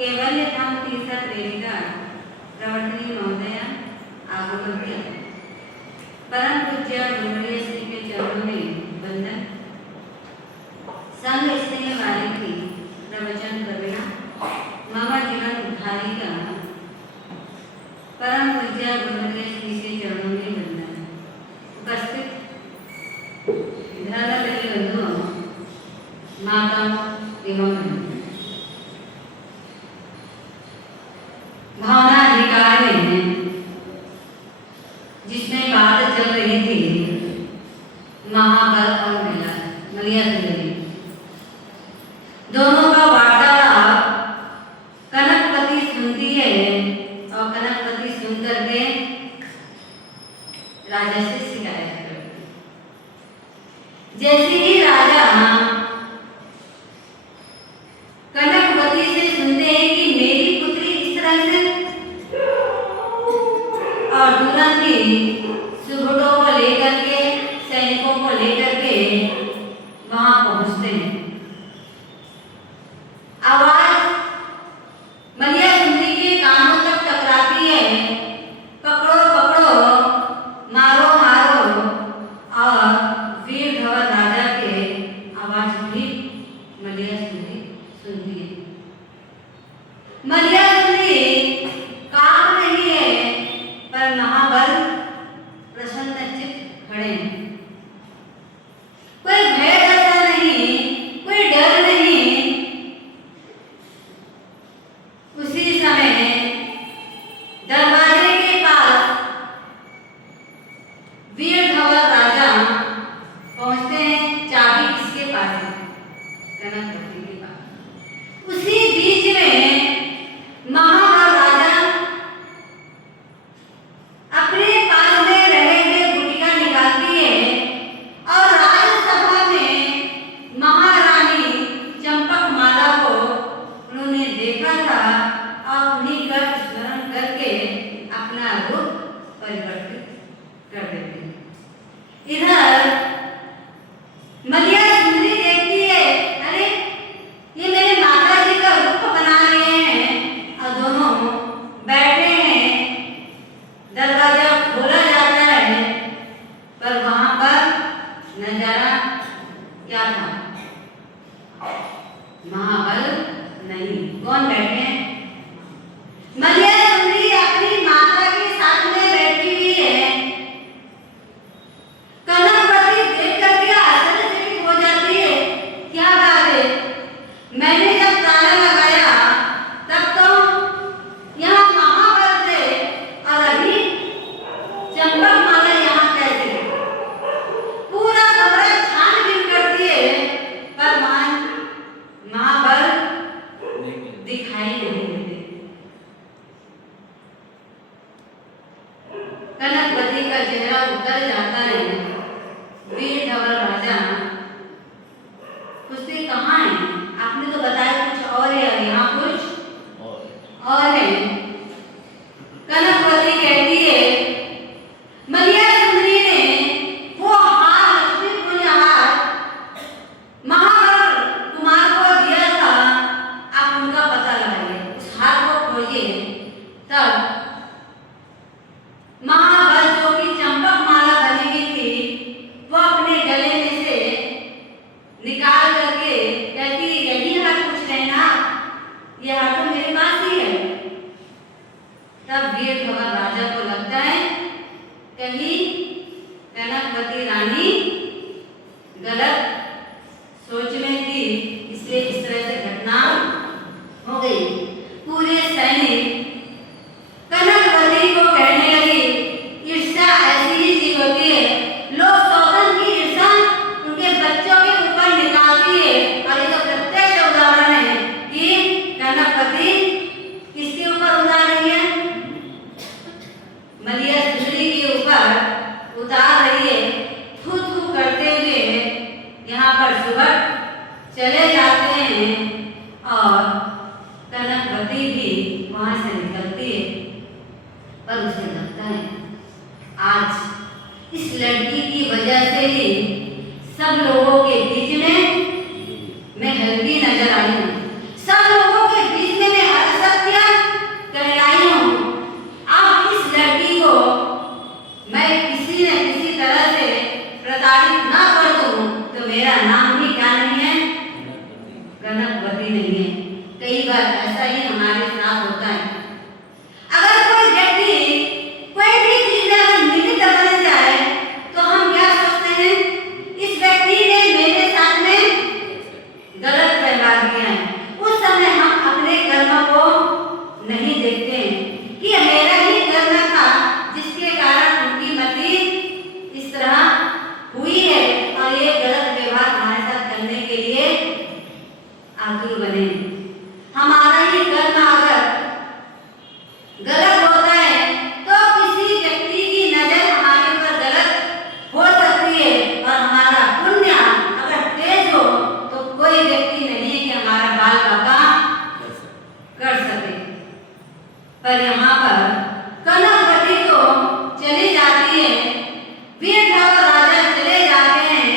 केवल्यधाम तीर्थ प्रेरिका प्रवर्तनी महोदया आगमन परम पूज्य डूंगरिया श्री के चरणों में वंदन। संघ स्नेह वाली की प्रवचन करना मम जीवन उद्धारिका परम पूज्य डूंगरिया श्री के चरणों में वंदन। उपस्थित धर्मबली बंधुओं, माताओं एवं भावना अधिकार में जिसमें बात चल रही थी महाबल और मलिया सुंदरी दोनों का वार्तालाप कनकपति सुनती है और कनकपति सुन करके राजा से शिकायत करती। जैसे ही राजा कनकपति से सुनते हैं कि मेरी पुत्री इस तरह से और तुरंत ही सुबुटों को लेकर के सैनिकों को लेकर के वहां पहुंचते हैं। आवाज मलिया सुंदरी के कानों तक टकराती है, पकड़ो पकड़ो, मारो मारो। और वीर धवल राजा के आवाज भी मलिया सुंदरी सुनती है। मलिया सुंदरी कांप रही है पर महाबल प्रसन्नचित्त खड़े हैं। कोई भय जैसा नहीं, कोई डर नहीं। उसी समय दरवाजे के पास वीर धवल राजा पहुंचते हैं। चाबी किसके पास है? कनकपति के पास। उसी बीच में महाबल राजा अपने पास में रहे हुए गुटिका निकालती है और राजसभा में महारानी चंपकमाला को उन्होंने देखा था और उन्हीं का स्मरण करके अपना रूप परिवर्तित कर देते हैं। इधर मलिया सुंदरी देखती है, अरे ये मेरे माता जी का रूप बना रहे हैं और दोनों बैठे हैं। दरवाजा खोला जाता है पर वहां पर नजारा क्या था? महाबल नहीं। कौन बैठे हैं? मलिया सुंदरी अपनी माता के साथ में बैठी हुई है। कनकपति देख करके आश्चर्यचकित हो जाती है। क्या बात है? मैंने जब ताला लगाया तब तो यहाँ महाबल थे और अभी चंपकमाला यहाँ कैसे? पूरा कमरा छानबीन करती है पर महाबल दिखाई नहीं देते। कनकपति का चेहरा उतर जाता है। वीर धवल राजा पूछते कहाँ है? आपने तो बताया कुछ और है, यहाँ कुछ और है। कनकपति कहती है मलिया सुंदरी ने वो हार लक्ष्मीपुंज हार महाबल कुमार को दिया था, आप उनका पता लगाइए, उस हार को खोजिए। तब महाबल जो कि चंपकमाला बनी हुई थी वो अपने गले में से निकाल करके कहती यही हार पूछ रहे ना, ये हार तो मेरे पास ही है। तब वीर धवल राजा को लगता है कहीं कनकपति रानी गलत सोच में थी, इसलिए इस तरह से घटना हो गई। पूरे सैनिक कनकपति को कहने लगे ईर्ष्या ऐसी ही चीज होती है, लोग सौतन की ईर्ष्या उनके बच्चों के ऊपर निकालती है। और ये तो प्रत्यक्ष उदाहरण है कि कनकपति किसके ऊपर उतार रही है? मलिया सुंदरी के ऊपर उतार रही है। थू थू करते हुए यहाँ पर सुबह चले जाते हैं और कनकपति भी वहां से निकलती है। पर उसे लगता है आज इस लड़की की वजह से ही सब लोगों के बीच में मैं हल्की नजर आई हूँ। सब लोगों के बीच में मैं कई बार ऐसा ही हमारे साथ होता है। अगर कोई व्यक्ति कोई भी चीज में अगर निमित्त बन जाए तो हम क्या सोचते हैं, इस व्यक्ति ने मेरे साथ में गलत व्यवहार किया है। उस समय हम अपने कर्म को नहीं देखते हैं कि यह मेरा ही कर्म था जिसके कारण उनकी मति इस तरह हुई है और ये गलत व्यवहार हमारे साथ करने के लिए आतुर बने। हमारा ही कर्म अगर गलत होता है तो किसी व्यक्ति की नजर हमारे ऊपर गलत हो सकती है और हमारा पुण्य अगर तेज हो तो कोई व्यक्ति नहीं है कि हमारा बाल बाका कर सके। पर यहाँ पर कनकवती तो चली जाती है, वीरधव राजा चले जाते हैं,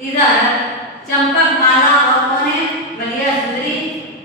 इधर चंपक माला और कौन है, मलिया सुंदरी।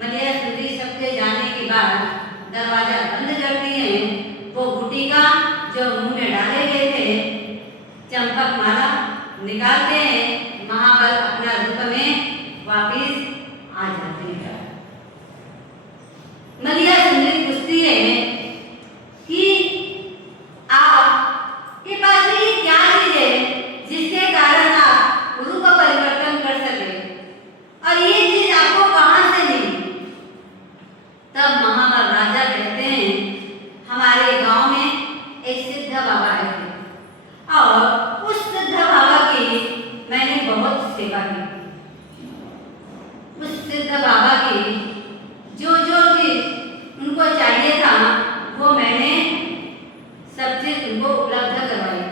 मलिया सुंदरी सबके जाने के बाद दरवाजा बंद करती है। वो गुटिका जो मुंह में डाले गए थे चंपक माला निकालते हैं, महाबल अपना रूप में वापिस आ जाते हैं। मलिया सुंदरी पूछती है कि आपके पास में ये क्या चीज है जिसके कारण आप रूप परिवर्तन कर सके और ये चीज आपको कहां से मिली? तब महाबल राजा कहते हैं, हमारे गांव में एक सिद्ध बाबा आए थे और उस सिद्ध बाबा की मैंने बहुत सेवा की। उस सिद्ध बाबा की जो जो चीज उनको चाहिए था वो मैंने सब चीज उनको उपलब्ध करवाई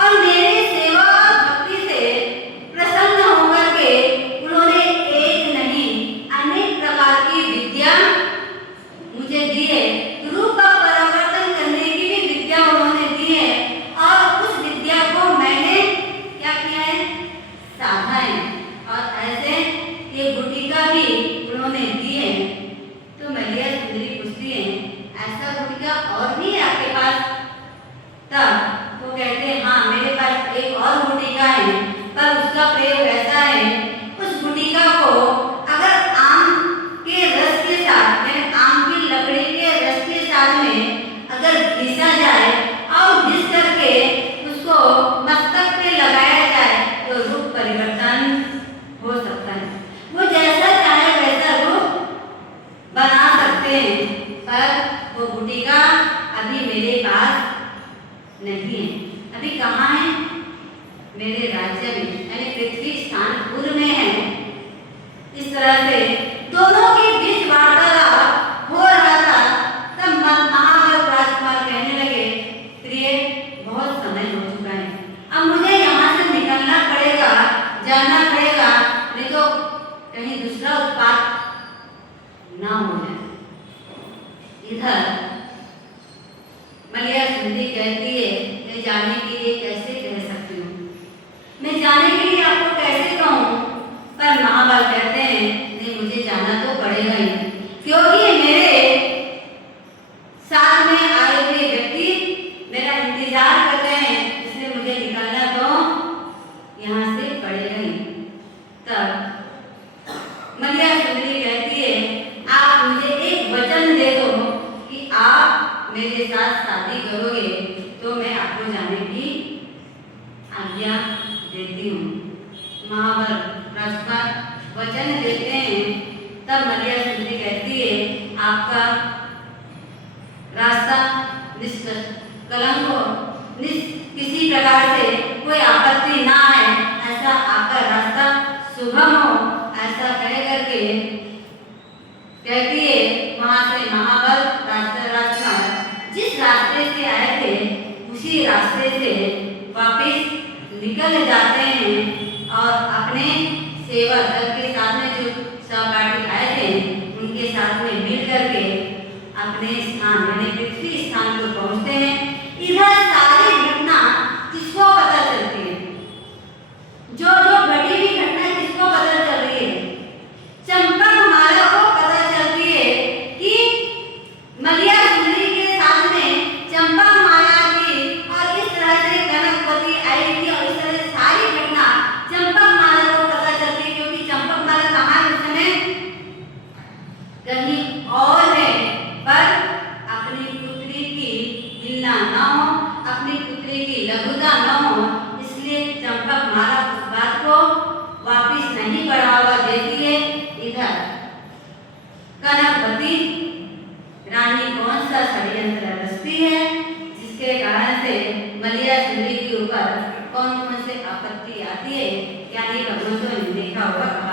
और मेरी सेवा और भक्ति से प्रसन्न होकर के उन्होंने एक नहीं अनेक प्रकार की विद्या मुझे दी है। रूप का परिवर्तन करने की भी विद्या उन्होंने दी है और उस विद्या को मैंने क्या किया है, साधा है और ऐसे ये गुटिका भी उन्होंने दी है। तो मलिया सुंदरी पूछती है, ऐसा गुटिका और भी है आपके पास? तब वो कहते हैं, हाँ मेरे पास एक और गुटिका है, पर उसका प्रयोग ऐसा है, उस गुटिका को अगर आम के रस के साथ यानी आम की लकड़ी के रस के साथ में अगर घिसा जाए और घिस करके उसको मस्तक पे लगाया जाए तो रूप परिवर्तन हो सकता है। वो जैसा चाहे वैसा रूप बना सकते हैं, पर वो गुटिका अभी मेरे पास नहीं है। अभी कहाँ है? मेरे राज्य में यानी पृथ्वी स्थान पूर्व में है। इस तरह से दोनों के बीच वार्तालाप हो रहा था। तब महाबल राजकुमार कहने लगे, प्रिय बहुत समय हो चुका है, अब मुझे यहाँ से निकलना पड़ेगा, जाना पड़ेगा, नहीं तो कहीं दूसरा उत्पात ना हो जाए। इधर मलिया सुंदरी कहती है, मैं जाने के लिए कैसे कह सकती हूँ, मैं जाने के लिए आपको कैसे कहूँ? पर महाबल कहते हैं, नहीं मुझे जाना तो पड़ेगा ही, क्योंकि मेरे साथ में आए हुए व्यक्ति मेरा इंतजार कर रहे हैं, इसलिए मुझे निकलना तो यहाँ से पड़ेगा ही। तब मलिया सुंदरी कहती है, आप मुझे एक वचन दे दो कि आप मेरे साथ शादी करोगे तो मैं आपको जाने की आज्ञा देती हूँ। महाबल राजकुमार वचन देते हैं। तब मलिया सुंदरी कहती है, आपका रास्ता निष्कलंक हो, किसी प्रकार से कोई आपत्ति ना आए, ऐसा आपका रास्ता शुभम हो, ऐसा कह करके कहती है। वहां से महाबल राजकुमार जिस रास्ते से आए थे उसी रास्ते से वापस निकल जाते हैं और अपने सेवा दल के साथ में जो सहपाठी आए थे उनके साथ में मिल करके अपने स्थान यानी पृथ्वी स्थान को पहुंचते हैं। इधर सारी घटना किसको पता चलती है? जो घटी हुई घटना किसको पता चल रही है? चंपक माला को पता चलती है कि मलिया सुंदरी के साथ में चंपक माला की और इस तरह से कनकवती आई थी और इस तरह से सारी घटना चंपक माला को पता चलती है, क्योंकि चंपक माला कहाँ है उस समय? कहीं और है, पर अपनी पुत्री की हिलना न हो, अपनी पुत्री की लघुता न हो, इसलिए चंपकमाला उस बात को वापिस नहीं बढ़ावा देती है। इधर कनकवती रानी कौन सा षड्यंत्र रचती है, जिसके कारण से मलिया सुंदरी के ऊपर कौन कौन से आपत्ति आती है, यानी भगवंतों ने देखा होगा।